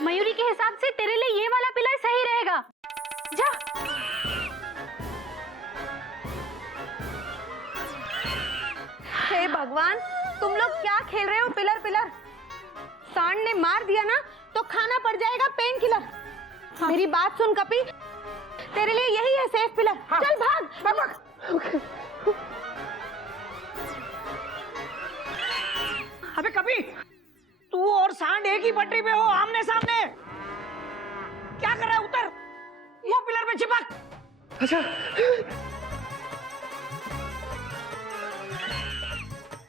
मयूरी के हिसाब से तेरे लिए ये वाला पिलर सही रहेगा। जा। हे भगवान, तुम लोग क्या खेल रहे हो? पिलर पिलर, सांड ने मार दिया ना तो खाना पड़ जाएगा पेन किलर। हाँ। मेरी बात सुन कपी, तेरे लिए यही है सेफ पिलर। हाँ। चल भाग। अबे कपी, तू और सांड एक ही पटरी पे हो, आमने सामने। क्या कर रहा है? उतर, वो पिलर पे चिपक। अच्छा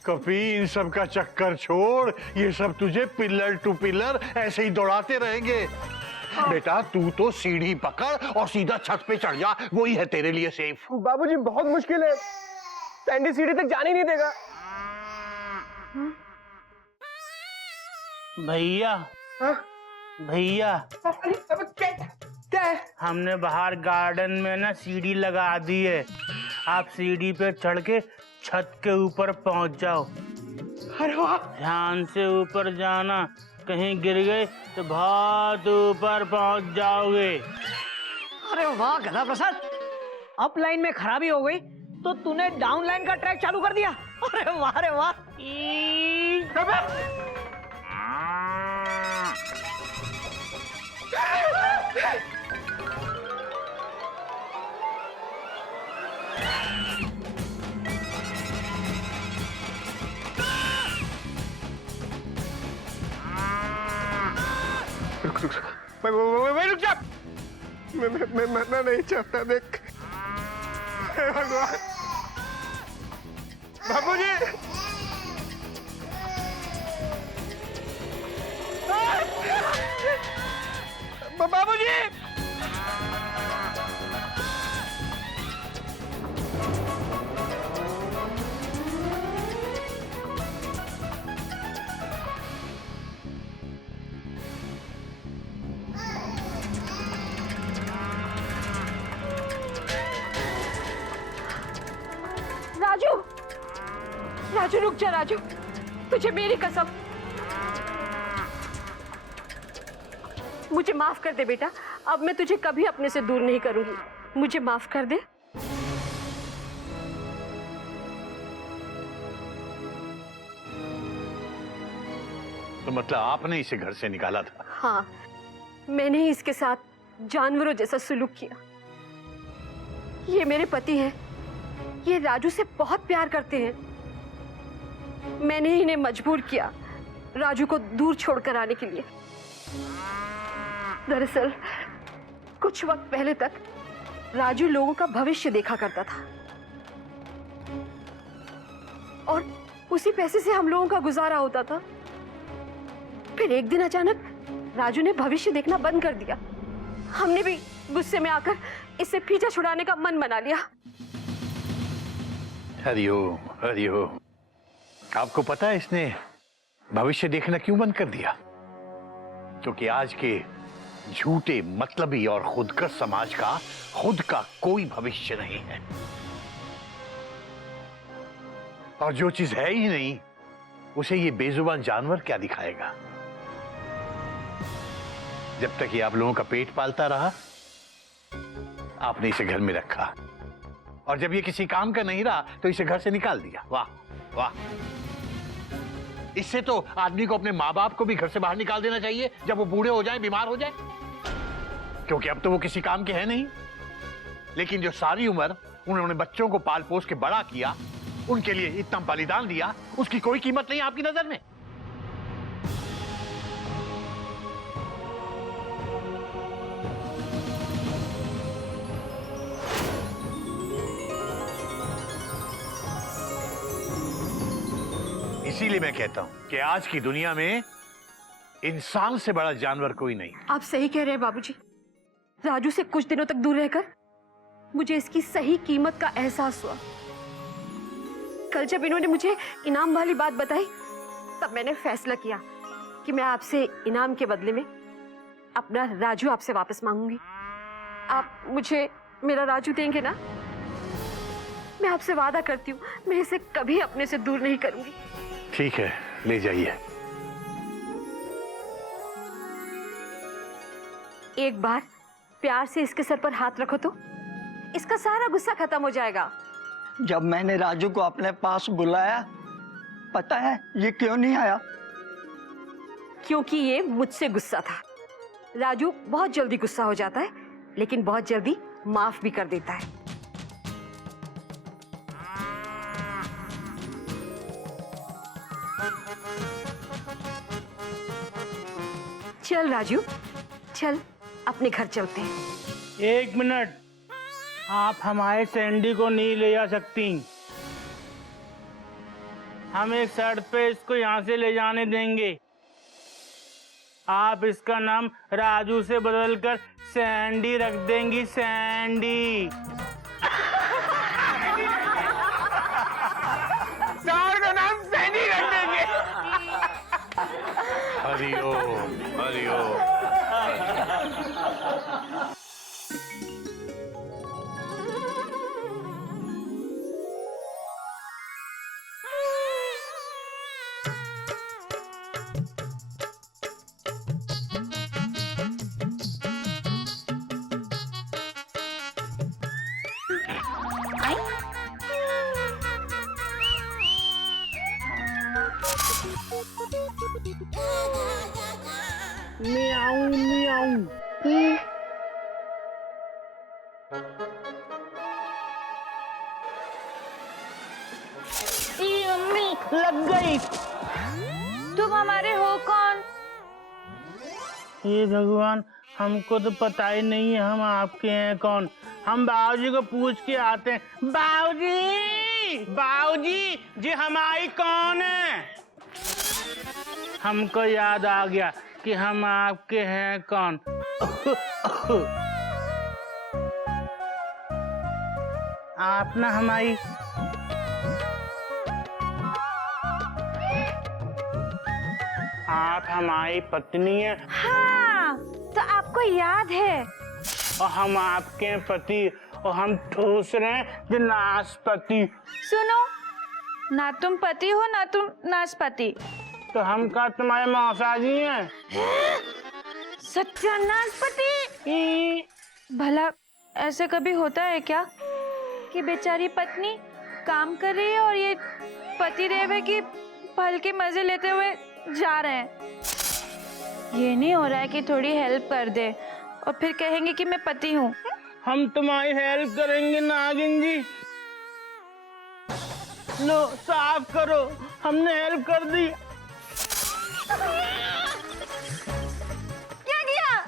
कपी, इन सब का चक्कर छोड़, ये सब तुझे पिलर टू पिलर ऐसे ही दौड़ाते रहेंगे। बेटा तू तो सीढ़ी पकड़ और सीधा छत पे चढ़ जा, वही है तेरे लिए सेफ। बाबूजी बहुत मुश्किल है, सैंडी सीढ़ी तक जाने ही नहीं देगा। भैया, भैया क्या है? हमने बाहर गार्डन में ना सीढ़ी लगा दी है, आप सीढ़ी पे चढ़ के छत के ऊपर पहुंच जाओ। अरे वाह, ध्यान से ऊपर जाना, कहीं गिर गए तो बहुत ऊपर पहुंच जाओगे। अरे वाह गधा प्रसाद, अप लाइन में खराबी हो गई तो तूने डाउन लाइन का ट्रैक चालू कर दिया। अरे वाह रे वाह। रुक जा, मैं मरना नहीं चाहता। देख हे भगवान, बाबूजी बाबूजी। राजू, राजू रुक जा। राजू, तुझे मेरी कसम, मुझे माफ कर दे बेटा। अब मैं तुझे कभी अपने से दूर नहीं करूंगी, मुझे माफ कर दे। तो मतलब आपने इसे घर से निकाला था? हाँ, मैंने ही इसके साथ जानवरों जैसा सुलूक किया। ये मेरे पति हैं, ये राजू से बहुत प्यार करते हैं। मैंने ही इन्हें मजबूर किया राजू को दूर छोड़कर आने के लिए। दरअसल कुछ वक्त पहले तक राजू लोगों का भविष्य देखा करता था और उसी पैसे से हम लोगों का गुजारा होता था। फिर एक दिन अचानक राजू ने भविष्य देखना बंद कर दिया। हमने भी गुस्से में आकर इससे पीछा छुड़ाने का मन बना लिया। हरिओम हरिओम। आपको पता है इसने भविष्य देखना क्यों बंद कर दिया? क्योंकि आज के झूठे, मतलबी और खुदगर्ज समाज का खुद का कोई भविष्य नहीं है, और जो चीज है ही नहीं उसे ये बेजुबान जानवर क्या दिखाएगा। जब तक ये आप लोगों का पेट पालता रहा, आपने इसे घर में रखा, और जब ये किसी काम का नहीं रहा तो इसे घर से निकाल दिया। वाह वाह, इससे तो आदमी को अपने माँ बाप को भी घर से बाहर निकाल देना चाहिए जब वो बूढ़े हो जाएं, बीमार हो जाएं, क्योंकि अब तो वो किसी काम के हैं नहीं। लेकिन जो सारी उम्र उन्होंने बच्चों को पाल पोस के बड़ा किया, उनके लिए इतना बलिदान दिया, उसकी कोई कीमत नहीं आपकी नजर में। इसीलिए मैं कहता हूं कि आज की दुनिया में इंसान से बड़ा जानवर कोई नहीं। आप सही कह रहे हैं बाबूजी। राजू से कुछ दिनों तक दूर रहकर मुझे इसकी सही कीमत का एहसास हुआ। कल जब इन्होंने मुझे इनाम वाली बात बताई, तब मैंने फैसला किया कि मैं आपसे इनाम के बदले में अपना राजू आपसे वापस मांगूंगी। आप मुझे मेरा राजू देंगे ना? मैं आपसे वादा करती हूँ, मैं इसे कभी अपने से दूर नहीं करूंगी। ठीक है, ले जाइए। एक बार प्यार से इसके सर पर हाथ रखो तो इसका सारा गुस्सा खत्म हो जाएगा। जब मैंने राजू को अपने पास बुलाया, पता है ये क्यों नहीं आया? क्योंकि ये मुझसे गुस्सा था। राजू बहुत जल्दी गुस्सा हो जाता है, लेकिन बहुत जल्दी माफ भी कर देता है। चल राजू, चल अपने घर चलते हैं। 1 मिनट, आप हमारे सैंडी को नहीं ले जा सकती। हम एक शर्त पे इसको यहाँ से ले जाने देंगे। आप इसका नाम राजू से बदलकर सैंडी रख देंगी, सैंडी। सर का नाम सैंडी रख देंगे। हरिओम हरिओम। म्याऊ म्याऊ। मम्मी, लग गई। तुम हमारे हो कौन? हे भगवान, हमको तो पता ही नहीं है हम आपके हैं कौन। हम बाबूजी को पूछ के आते हैं। बाबूजी, बाबूजी जी हमारी कौन है? हमको याद आ गया कि हम आपके हैं कौन। आप ना हमारी आप हमारी पत्नी है हाँ, तो आपको याद है। और हम आपके पति, और हम ठूस रहे हैं नाशपति। सुनो, ना तुम पति हो ना तुम नाशपति। तो हम का तुम्हारे मौसाजी हैं? सत्यानाशपति। भला ऐसे कभी होता है क्या कि बेचारी पत्नी काम कर रही है और ये पति देव है कि फल के मजे लेते हुए जा रहे हैं। ये नहीं हो रहा है कि थोड़ी हेल्प कर दे और फिर कहेंगे कि मैं पति हूँ। हम तुम्हारी हेल्प करेंगे नागिन जी। लो साफ करो, हमने हेल्प कर दी। क्या किया?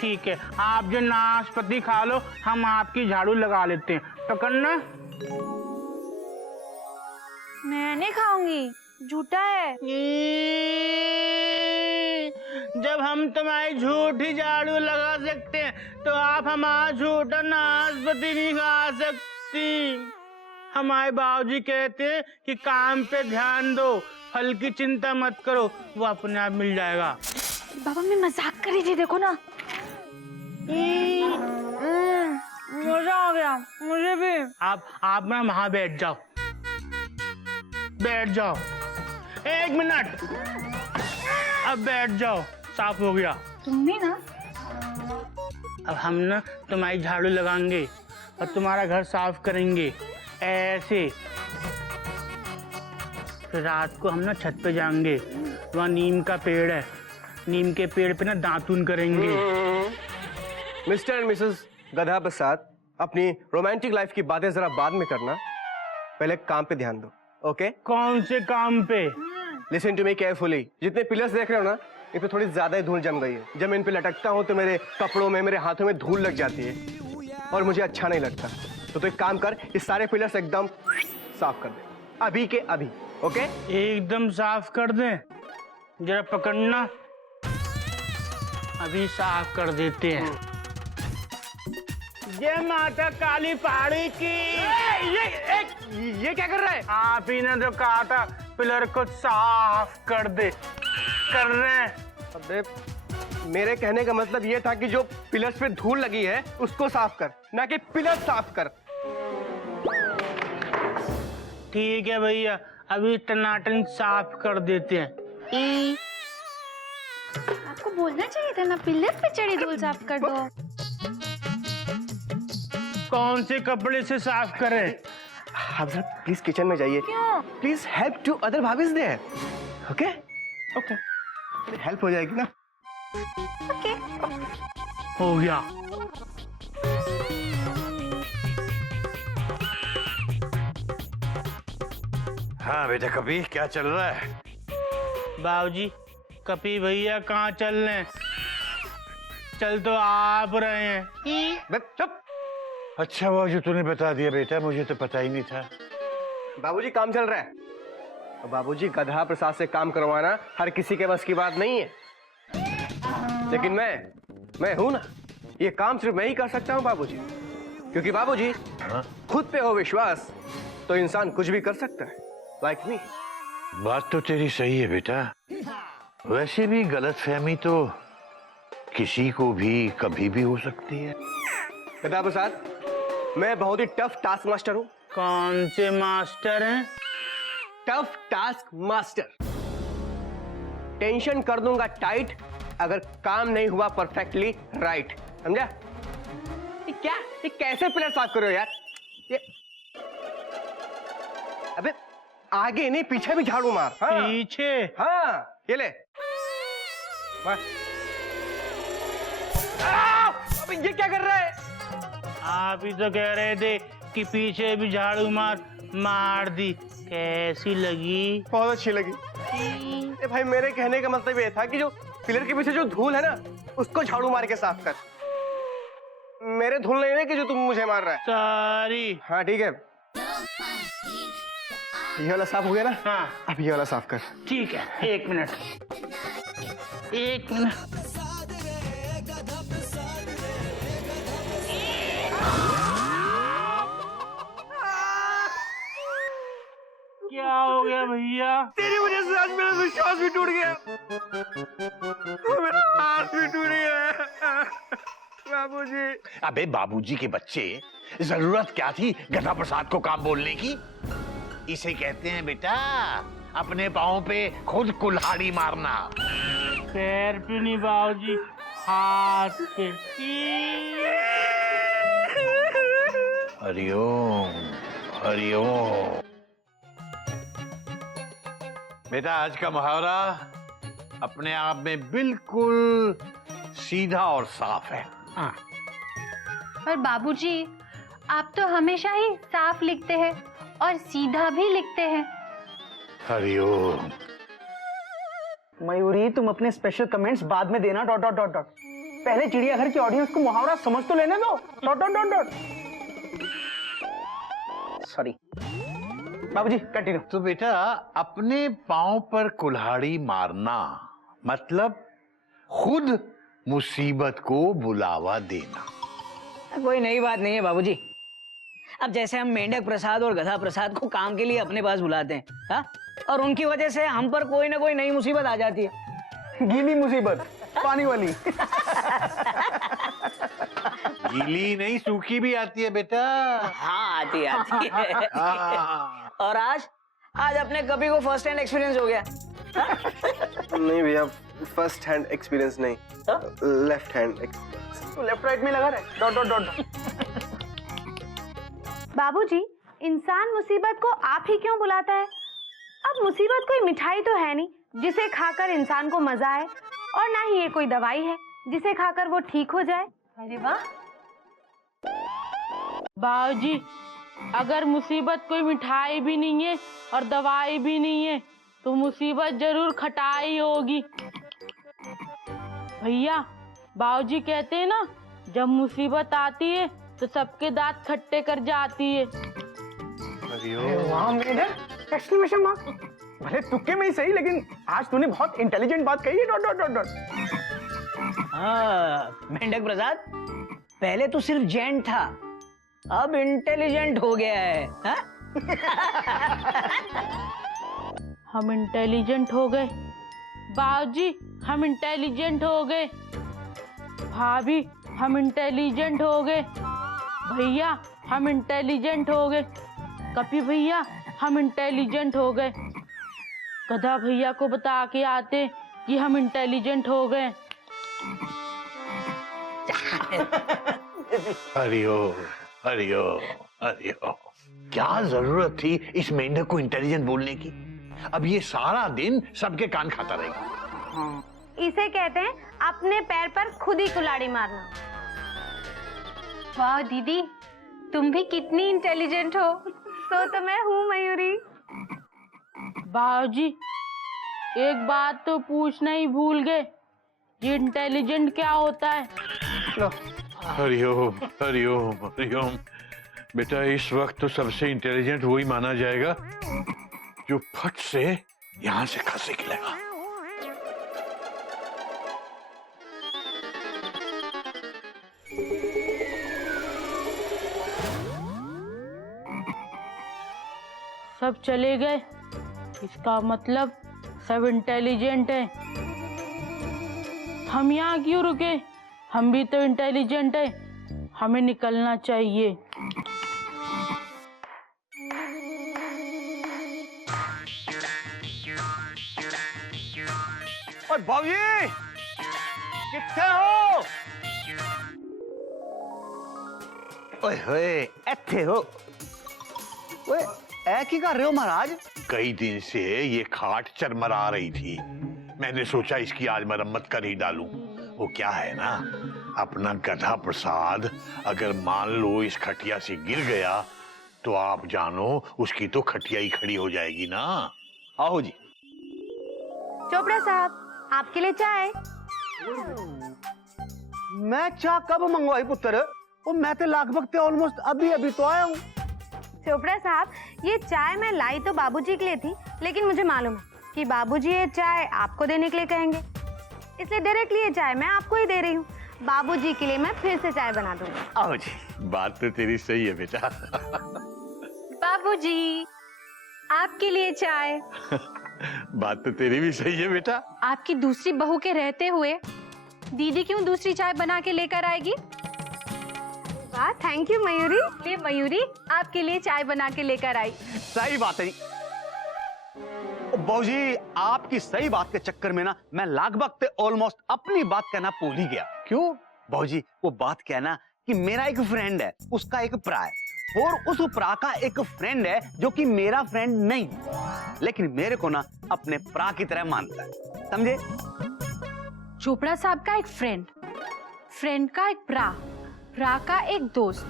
ठीक है, आप जो नाशपति खा लो, हम आपकी झाड़ू लगा लेते हैं। पकड़ना। मैं नहीं खाऊंगी, झूठा है। जब हम तुम्हारी झूठी झाड़ू लगा सकते हैं तो आप हमारा झूठा नाशपति नहीं खा सकती। हमारे बाबूजी कहते हैं कि काम पे ध्यान दो, फल की चिंता मत करो, वो अपने आप मिल जाएगा। बाबा मैं मजाक कर रही थी, देखो ना। मजा आ गया मुझे भी। आप ना वहां बैठ जाओ, बैठ जाओ। 1 मिनट, अब बैठ जाओ, साफ हो गया। तुम भी ना। अब हम ना तुम्हारी झाड़ू लगाएंगे और तुम्हारा घर साफ करेंगे ऐसे। फिर रात को हम ना छत पे जाएंगे, वहाँ नीम का पेड़ है, नीम के पेड़ पे ना दातून करेंगे। मिस्टर एंड मिसेस गधा प्रसाद, अपनी रोमांटिक लाइफ की बातें जरा बाद में करना, पहले काम पे ध्यान दो। ओके? कौन से काम पे? Listen to me carefully. जितने पिलर्स देख रहे हो ना, इन पे थोड़ी ज्यादा ही धूल जम गई है। जब मैं इन पे लटकता हूँ तो मेरे कपड़ों में, मेरे हाथों में धूल लग जाती है और मुझे अच्छा नहीं लगता। तो एक काम कर, इस सारे पिलर्स एकदम साफ कर दे, अभी के अभी। ओके? एकदम साफ कर दें? जरा पकड़ना, अभी साफ कर देते हैं। जय माता काली पहाड़ी की। ये क्या कर रहा है? आप ही ने तो कहा था पिलर को साफ कर दे, कर रहे हैं। अबे, मेरे कहने का मतलब ये था कि जो पिलर्स पे धूल लगी है उसको साफ कर, ना कि पिलर साफ कर। ठीक है भैया, अभी टनाटन साफ कर देते हैं। आपको बोलना चाहिए था ना, पिलर पे चढ़ी धूल साफ कर दो। कौन से कपड़े से साफ करें? आप जरा प्लीज किचन में जाइए। क्यों? प्लीज हेल्प टू अदर भाभीज देयर। ओके ओके, हेल्प हो जाएगी ना। ओके। हो गया। हाँ बेटा, कभी क्या चल रहा है? बाबूजी, कपी भैया कहाँ चल रहे? चल तो आप रहे हैं। चुप। अच्छा वो जो तूने बता दिया बेटा, मुझे तो पता ही नहीं था। बाबूजी काम चल रहा है। और बाबूजी, गधा प्रसाद से काम करवाना हर किसी के बस की बात नहीं है, लेकिन मैं हूं ना, ये काम सिर्फ मैं ही कर सकता हूं बाबूजी। क्योंकि बाबूजी, हाँ? खुद पे हो विश्वास तो इंसान कुछ भी कर सकता है, लाइक मी। बात तो तेरी सही है बेटा। वैसे भी गलतफहमी तो किसी को भी कभी भी हो सकती है। गधा प्रसाद, मैं बहुत ही टफ टास्क मास्टर हूं। कौन से मास्टर हैं? Tough task master. टेंशन कर दूंगा टाइट अगर काम नहीं हुआ परफेक्टली राइट, समझा? ये कैसे पिलर साफ करो यार? ये अबे आगे नहीं पीछे भी झाड़ू मार। हाँ पीछे? हाँ, ये ले। अबे ये क्या कर रहा है? आप ही तो कह रहे थे कि पीछे भी झाड़ू मार दी। कैसी लगी? बहुत अच्छी लगी। ए भाई, मेरे कहने का मतलब ये था कि जो पिलर के पीछे जो धूल है ना, उसको झाड़ू मार के साफ कर। मेरे धूल नहीं है कि जो तुम मुझे मार रहा है। सारी। हाँ ठीक है, ये वाला साफ हो गया ना? हाँ अब ये वाला साफ कर। ठीक है, 1 मिनट। क्या हो गया भैया? तेरी वजह से आज मेरा विश्वास भी टूट गया, मेरा हाथ भी टूट गया। बाबूजी। अबे बाबूजी के बच्चे, जरूरत क्या थी गधा प्रसाद को काम बोलने की? इसे कहते हैं बेटा अपने पाँव पे खुद कुल्हाड़ी मारना। पैर पे नहीं बाबूजी, हाथ पे। हरिओम हरिओम। बेटा आज का मुहावरा अपने आप में बिल्कुल सीधा और साफ है। हाँ। पर बाबूजी, आप तो हमेशा ही साफ लिखते हैं और सीधा भी लिखते हैं। हरिओम। मयूरी, तुम अपने स्पेशल कमेंट्स बाद में देना। ... पहले चिड़ियाघर की ऑडियंस को मुहावरा समझ तो लेने दो। ... सॉरी बाबूजी, कंटिन्यू। तो बेटा अपने पाँव पर कुल्हाड़ी मारना मतलब खुद मुसीबत को बुलावा देना। कोई नई बात नहीं है बाबूजी। अब जैसे हम मेंढक प्रसाद और गधा प्रसाद को काम के लिए अपने पास बुलाते हैं, हाँ? और उनकी वजह से हम पर कोई ना कोई नई मुसीबत आ जाती है। गीली मुसीबत, पानी वाली। गीली नहीं सूखी भी आती है बेटा। हाँ आती है। और आज अपने कभी को फर्स्ट हैंड एक्सपीरियंस हो गया। नहीं भैया, फर्स्ट हैंड एक्सपीरियंस नहीं, लेफ्ट हैंड एक्सपीरियंस। तो लेफ्ट राइट में लगा रहे। ... बाबूजी, इंसान मुसीबत को आप ही क्यों बुलाता है? अब मुसीबत कोई मिठाई तो है नहीं जिसे खाकर इंसान को मजा आए, और ना ही ये कोई दवाई है जिसे खाकर वो ठीक हो जाए। अरे वाह। बाबूजी, अगर मुसीबत कोई मिठाई भी नहीं है और दवाई भी नहीं है तो मुसीबत जरूर खटाई होगी। भैया, बाबूजी कहते हैं ना, जब मुसीबत आती है तो सबके दांत खट्टे कर जाती है। Exclamation mark. भले तुक्के में ही सही, लेकिन आज तूने बहुत इंटेलिजेंट बात कही है। ... हाँ मेंढक प्रसाद, पहले तो सिर्फ जेंट था, अब इंटेलिजेंट हो गया है। हाँ? हम इंटेलिजेंट हो गए बाबूजी, हम इंटेलिजेंट हो गए। भाभी, हम इंटेलिजेंट हो गए। भैया, हम इंटेलिजेंट हो गए। कपी भैया, हम इंटेलिजेंट हो गए। गधा भैया को बता के आते कि हम इंटेलिजेंट हो गए। हरिओ हरिओ हरिओ, क्या जरूरत थी इस मेंढक को इंटेलिजेंट बोलने की? अब ये सारा दिन सबके कान खाता रहेगा। इसे कहते हैं अपने पैर पर खुद ही कुल्हाड़ी मारना। वाह दीदी, तुम भी कितनी इंटेलिजेंट हो। तो मैं हूँ मयूरी। बाबूजी, एक बात तो पूछना ही भूल गए, ये इंटेलिजेंट क्या होता है? हरिओम हरिओम हरिओम। बेटा, इस वक्त तो सबसे इंटेलिजेंट वही माना जाएगा जो फट से यहां से खसक लेगा। सब चले गए, इसका मतलब सब इंटेलिजेंट है। हम यहाँ क्यों रुके? हम भी तो इंटेलिजेंट है, हमें निकलना चाहिए। और बाबूजी कितने हो? ओए होए, ऐथे हो। ओए, ऐ की कर रहे हो महाराज? कई दिन से ये खाट चरमरा रही थी, मैंने सोचा इसकी आज मरम्मत कर ही डालूं। वो क्या है ना, अपना गधा प्रसाद अगर मान लो इस खटिया से गिर गया तो आप जानो उसकी तो खटिया ही खड़ी हो जाएगी ना। आओ जी। चोपड़ा साहब, आपके लिए चाय। मैं चाह कब मंगवाई पुत्र? वो मैं तो लगभग ऑलमोस्ट अभी तो आया हूँ। चोपड़ा साहब, ये चाय मैं लाई तो बाबूजी के लिए थी, लेकिन मुझे मालूम है कि बाबूजी ये चाय आपको देने के लिए कहेंगे, इसलिए डायरेक्टली ये चाय मैं आपको ही दे रही हूँ। बाबूजी के लिए मैं फिर से चाय बना दूंगी। आओ जी। बात तो तेरी सही है बेटा। बाबूजी, आपके लिए चाय। बात तो तेरी भी सही है बेटा। आपकी दूसरी बहू के रहते हुए दीदी क्यों दूसरी चाय बना के लेकर आएगी? वाह, थैंक यू मयूरी। ये मयूरी आपके लिए चाय बना के लेकर आई। सही बात है जी। बाबूजी, आपकी सही बात के चक्कर में ना मैं लगभग ऑलमोस्ट अपनी बात कहना भूल ही गया। क्यों बाबूजी? वो बात क्या है ना कि मेरा एक फ्रेंड है, उसका एक भरा है, और उस भरा का एक फ्रेंड है जो कि मेरा फ्रेंड नहीं, लेकिन मेरे को ना अपने भरा की तरह मानता है, समझे? चोपड़ा साहब का एक फ्रेंड, फ्रेंड का एक प्रा, प्रा का एक दोस्त,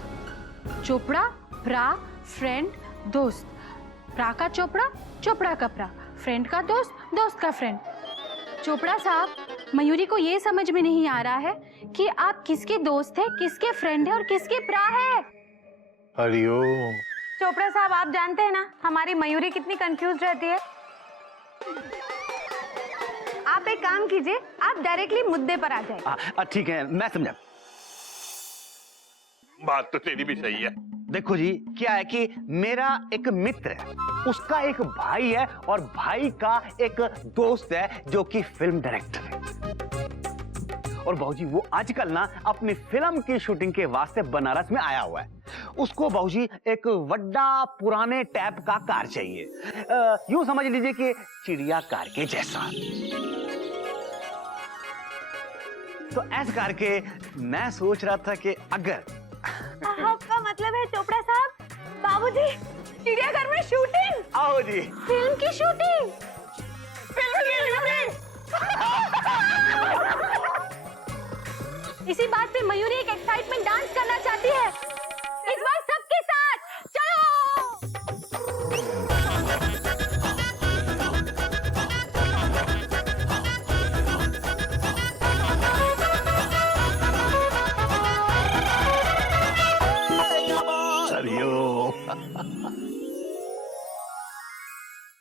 चोपड़ा प्रा फ्रेंड दोस्त, प्रा का चोपड़ा, चोपड़ा का प्रा, फ्रेंड का दोस्त, दोस्त का फ्रेंड। चोपड़ा साहब, मयूरी को ये समझ में नहीं आ रहा है कि आप किसके दोस्त है, किसके फ्रेंड है और किसके प्रा है। हरिओम। चोपड़ा साहब, आप जानते हैं ना हमारी मयूरी कितनी कंफ्यूज रहती है। आप एक काम कीजिए, आप डायरेक्टली मुद्दे पर आ जाइए। ठीक है, मैं समझा। बात तो तेरी भी सही है। देखो जी, क्या है कि मेरा एक मित्र है, उसका एक भाई है, और भाई का एक दोस्त है जो कि फिल्म डायरेक्टर है। और बाबूजी, वो आजकल ना अपनी फिल्म की शूटिंग के वास्ते बनारस में आया हुआ है। उसको बाबूजी एक बड़ा पुराने टाइप का कार चाहिए, यूं समझ लीजिए कि चिड़िया कार के जैसा। तो ऐसा करके मैं सोच रहा था कि अगर आपका मतलब है चोपड़ा साहब, बाबूजी चिड़ियाघर में शूटिंग? आओ जी। फिल्म की शूटिंग? इसी बात पे मयूरी एक एक्साइटमेंट